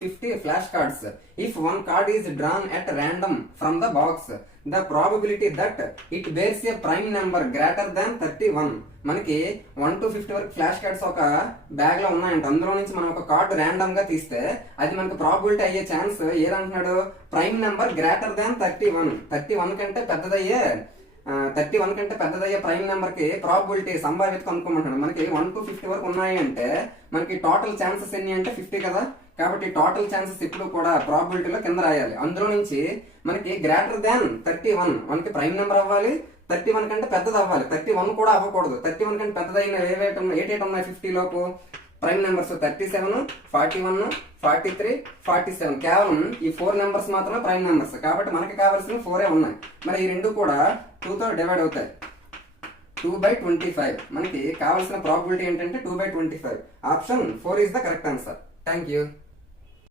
50 flashcards. If one card is drawn at random from the box, the probability that it bears a prime number greater than 31. మనకి 1 to 50 వరకు flash cards ఒక bag లో ఉన్నాయంట. అందులో నుంచి మనం ఒక కార్డు ర్యాండమ్ గా తీస్తే అది మనకు ప్రాబిలిటీ అయ్యే ఛాన్స్ ఏదంటున్నాడు, ప్రైమ్ నెంబర్ గ్రేటర్ దాన్ 31. 31 కంటే పెద్దదయ్యే 31 కంటే పెద్దదయ్యే ప్రైమ్ నెంబర్ కి ప్రాబిలిటీ సంభావ్యత కనుక్కోమంటాడు. మనకి 1 to 50 వరకు ఉన్నాయి అంటే మనకి టోటల్ ఛాన్సెస్ ఎన్ని అంటే 50 కదా. కాబట్టి టోటల్ ఛాన్సెస్ ఇప్పుడు కూడా ప్రాబిలిటీలో కింద రాయాలి. అందులో నుంచి మనకి గ్రేటర్ దాన్ 31 మనకి ప్రైమ్ నెంబర్ అవ్వాలి, 31 కంటే పెద్దది అవ్వాలి, 31 కూడా అవ్వకూడదు. 31 కంటే పెద్దదైన ఏటేట్ ఉన్నాయి 50 లోపు ప్రైమ్ నెంబర్స్ 37, 41, 43, 47. కేవలం ఈ 4 నెంబర్స్ మాత్రమే ప్రైమ్ నెంబర్స్. కాబట్టి మనకి కావాల్సిన 4 ఉన్నాయి. మరి ఈ రెండు కూడా 2 తో డివైడ్ అవుతాయి. 2/25. మనకి కావాల్సిన ప్రాబిలిటీ ఏంటంటే 2/25. Option 4 is the correct answer. Thank you.